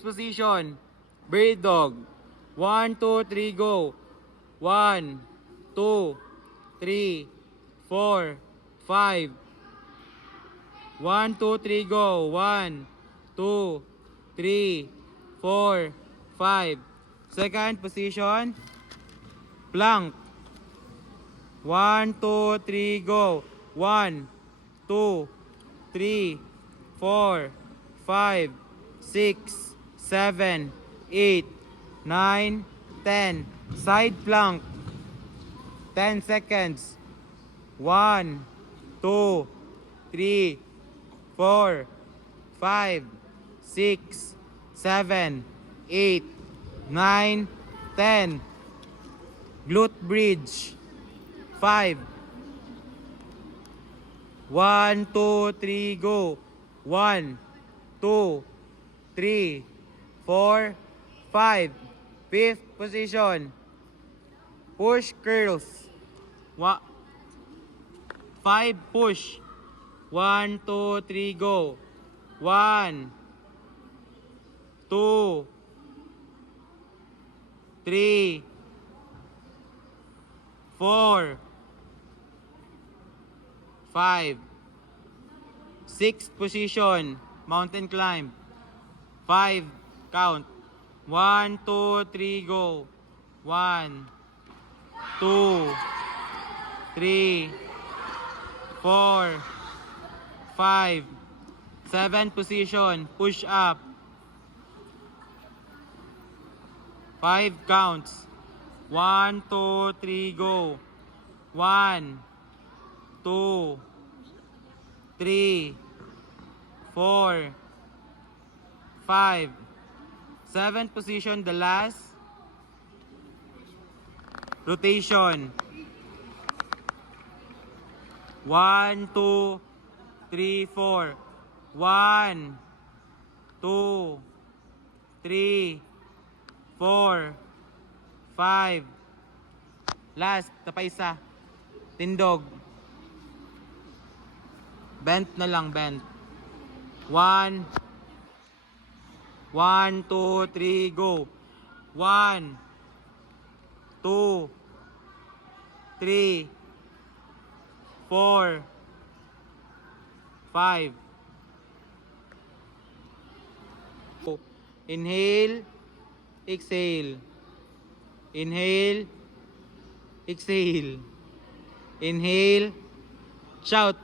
Sixth position, Bird Dog. 1, 2, 3, go. 1, 2, 3, 4, 5. 1, 2, 3, go. 1, 2, 3, 4, 5. Second position, Plank. 1, 2, 3, go. 1, 2, 3, 4, 5, 6, 7, 8, 9, 10. Side plank. 10 seconds. 1, 2, 3, 4, 5, 6, 7, 8, 9, 10. Glute bridge. 5. 1, 2, 3, go. 1, 2, 3, 4, 5. Fifth position, push curls. 5 push. 1, 2, 3, go. 1, 2, 3, 4, 5. Sixth position, mountain climb. 5, count. 1, 2, 3, go. 1, 2, 3, 4, 5. Seventh position, push up. 5 counts. 1, 2, 3, go. 1, 2, 3, 4, 5. Seventh position, the last. Rotation. 1, 2, 3, 4. 1, 2, 3, 4, 5. Last, tapa isa. Tindog. Bent na lang, bent. 1, 1, 2, 3, go. 1, 2, 3, 4, 5. Inhale, exhale. Inhale, exhale. Inhale, shout.